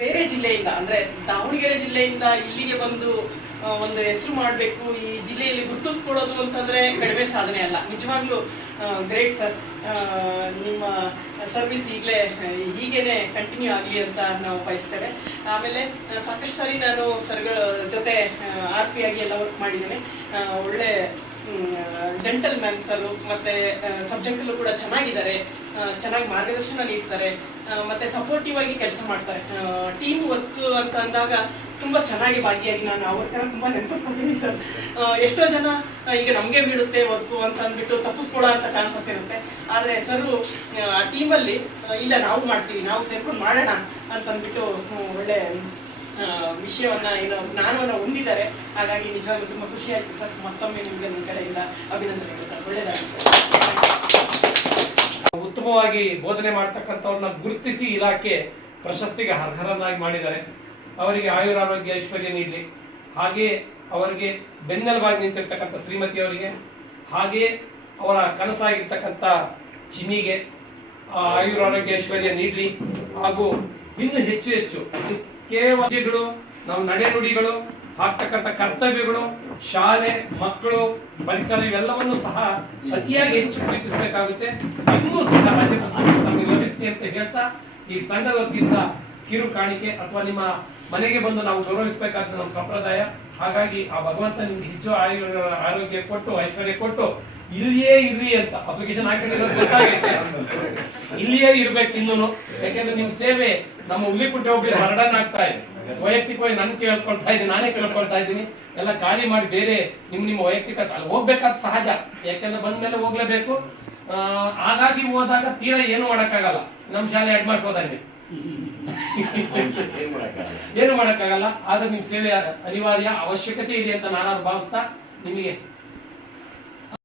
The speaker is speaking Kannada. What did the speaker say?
ಬೇರೆ ಜಿಲ್ಲೆಯಿಂದ, ಅಂದ್ರೆ ದಾವಣಗೆರೆ ಜಿಲ್ಲೆಯಿಂದ ಇಲ್ಲಿಗೆ ಬಂದು ಒಂದು ಹೆಸರು ಮಾಡಬೇಕು, ಈ ಜಿಲ್ಲೆಯಲ್ಲಿ ಗುರುತಿಸ್ಕೊಳ್ಳೋದು ಅಂತಂದ್ರೆ ಕಡಿಮೆ ಸಾಧನೆ ಅಲ್ಲ. ನಿಜವಾಗ್ಲೂ ಗ್ರೇಟ್ ಸರ್ ನಿಮ್ಮ ಸರ್ವಿಸ್ ಈಗಲೇ, ಹೀಗೇನೆ ಕಂಟಿನ್ಯೂ ಆಗಲಿ ಅಂತ ನಾವು ಬಯಸ್ತೇವೆ. ಆಮೇಲೆ ಸಾಕಷ್ಟು ಸಾರಿ ನಾನು ಸರ್ಗಳ ಜೊತೆ ಆರ್ ಪಿ ಆಗಿ ಎಲ್ಲ ವರ್ಕ್ ಮಾಡಿದ್ದೇನೆ. ಒಳ್ಳೆ ಡೆಂಟಲ್ ಮ್ಯಾಮ್ಸರು ಸರ್ ಮತ್ತೆ ಸಬ್ಜೆಕ್ಟಲ್ಲೂ ಕೂಡ ಚೆನ್ನಾಗಿದ್ದಾರೆ. ಚೆನ್ನಾಗಿ ಮಾರ್ಗದರ್ಶನ ನೀಡ್ತಾರೆ. ಮತ್ತೆ ಸಪೋರ್ಟಿವ್ ಆಗಿ ಕೆಲಸ ಮಾಡ್ತಾರೆ. ಟೀಮ್ ವರ್ಕ್ ಅಂತ ಅಂದಾಗ ತುಂಬಾ ಚೆನ್ನಾಗಿ ಭಾಗಿಯಾಗಿ ನಾನು ಅವ್ರ ತುಂಬಾ ನೆನಪಿಸ್ಕೊತೀನಿ ಸರ್. ಎಷ್ಟೋ ಜನ ಈಗ ನಮಗೆ ಬೀಳುತ್ತೆ ವರ್ಕು ಅಂತ ಅಂದ್ಬಿಟ್ಟು ತಪ್ಪಿಸ್ಕೊಳ್ಳೋ ಅಂತ ಚಾನ್ಸಸ್ ಇರುತ್ತೆ. ಆದರೆ ಸರು, ಆ ಟೀಮಲ್ಲಿ ಇಲ್ಲ, ನಾವು ಮಾಡ್ತೀವಿ, ನಾವು ಸೇರ್ಕೊಂಡು ಮಾಡೋಣ ಅಂತ ಅಂದ್ಬಿಟ್ಟು ಒಳ್ಳೆ ವಿಷಯವನ್ನ ಏನು ಜ್ಞಾನವನ್ನ ಹೊಂದಿದ್ದಾರೆ. ಹಾಗಾಗಿ ನಿಜವಾಗ್ಲೂ ತುಂಬಾ ಖುಷಿ ಆಯ್ತು ಸರ್. ಮತ್ತೊಮ್ಮೆ ನಿಮಗೆ ನಿಮ್ಮ ಕಡೆಯಿಂದ ಅಭಿನಂದನೆಗಳು ಸರ್. ಒಳ್ಳೆಯದಾಗಲಿ ಸರ್. ಉತ್ತಮವಾಗಿ ಬೋಧನೆ ಮಾಡ್ತಕ್ಕಂಥವ್ರನ್ನ ಗುರುತಿಸಿ ಇಲಾಖೆ ಪ್ರಶಸ್ತಿಗೆ ಅರ್ಹರನ್ನಾಗಿ ಮಾಡಿದ್ದಾರೆ. ಅವರಿಗೆ ಆಯುರಾರೋಗ್ಯ ಐಶ್ವರ್ಯ ನೀಡಲಿ. ಹಾಗೆ ಅವರಿಗೆ ಬೆನ್ನೆಲುಬಾಗಿ ನಿಂತಿರ್ತಕ್ಕಂಥ ಶ್ರೀಮತಿಯವರಿಗೆ ಹಾಗೆ ಅವರ ಕನಸಾಗಿರ್ತಕ್ಕಂಥ ಚಿನಿಗೆ ಆ, ಆಯುರಾರೋಗ್ಯ ಐಶ್ವರ್ಯ ನೀಡಲಿ. ಹಾಗೂ ಇನ್ನು ಹೆಚ್ಚು ಹೆಚ್ಚು ಕೇವಲ ನಮ್ಮ ನಡೆನುಡಿಗಳು ಆಗ್ತಕ್ಕಂಥ ಕರ್ತವ್ಯಗಳು, ಶಾಲೆ, ಮಕ್ಕಳು, ಪರಿಸರ, ಇವೆಲ್ಲವನ್ನು ಸಹ ಅತಿಯಾಗಿ ಹೆಚ್ಚು ಪ್ರೀತಿಸಬೇಕಾಗುತ್ತೆ. ಇನ್ನೂ ಸಹ ರಾಜ್ಯ ಪ್ರಶಸ್ತಿ ನಮಗೆ ಅಂತ ಹೇಳ್ತಾ, ಈ ಸಂಘದ ವತಿಯಿಂದ ಕಿರು ಕಾಣಿಕೆ ಅಥವಾ ನಿಮ್ಮ ಮನೆಗೆ ಬಂದು ನಾವು ಗೌರವಿಸಬೇಕಾದ ನಮ್ಮ ಸಂಪ್ರದಾಯ. ಹಾಗಾಗಿ ಆ ಭಗವಂತ ನಿಮ್ಗೆ ಹೆಚ್ಚು ಆರೋಗ್ಯ ಕೊಟ್ಟು, ಐಶ್ವರ್ಯ ಕೊಟ್ಟು, ಇಲ್ಲಿಯೇ ಇರ್ರಿ ಅಂತ ಅಪ್ಲಿಕೇಶನ್ ಹಾಕಿರೋದು ಗೊತ್ತಾಗೈತೆ. ಇಲ್ಲಿಯೇ ಇರ್ಬೇಕು ಇನ್ನೂ ಯಾಕೆಂದ್ರೆ ನಿಮ್ಮ ಸೇವೆ ನಮ್ಮ ಹುಲಿಕುಟ್ಟೆ ಹೋಗಿ ಹರಡನ್ ಆಗ್ತಾ ಇದೆ. ವೈಯಕ್ತಿಕವಾಗಿ ನಾನು ಕೇಳ್ಕೊಳ್ತಾ ಇದ್ದೀನಿ ನಾನೇ ಕೇಳ್ಕೊಳ್ತಾ ಇದ್ದೀನಿ. ಎಲ್ಲ ಖಾಲಿ ಮಾಡಿ ಬೇರೆ ನಿಮ್ ನಿಮ್ಮ ವೈಯಕ್ತಿಕ ಅಲ್ಲಿ ಹೋಗ್ಬೇಕಾದ ಸಹಜ. ಯಾಕೆಂದ್ರೆ ಬಂದ ಮೇಲೆ ಹೋಗ್ಲೇಬೇಕು. ಆ, ಹಾಗಾಗಿ ಹೋದಾಗ ತೀರಾ ಏನು ಮಾಡೋಕ್ಕಾಗಲ್ಲ. ನಮ್ಮ ಶಾಲೆ ಹೆಡ್ ಮಾಸ್ಟರ್ ಹೋದಂಗೆ ಏನು ಮಾಡಕ್ಕಾಗಲ್ಲ. ಆದ್ರೆ ನಿಮ್ ಸೇವೆ ಅನಿವಾರ್ಯ ಅವಶ್ಯಕತೆ ಇದೆ ಅಂತ ನಾನು ಭಾವಿಸ್ತಾ ನಿಮಗೆ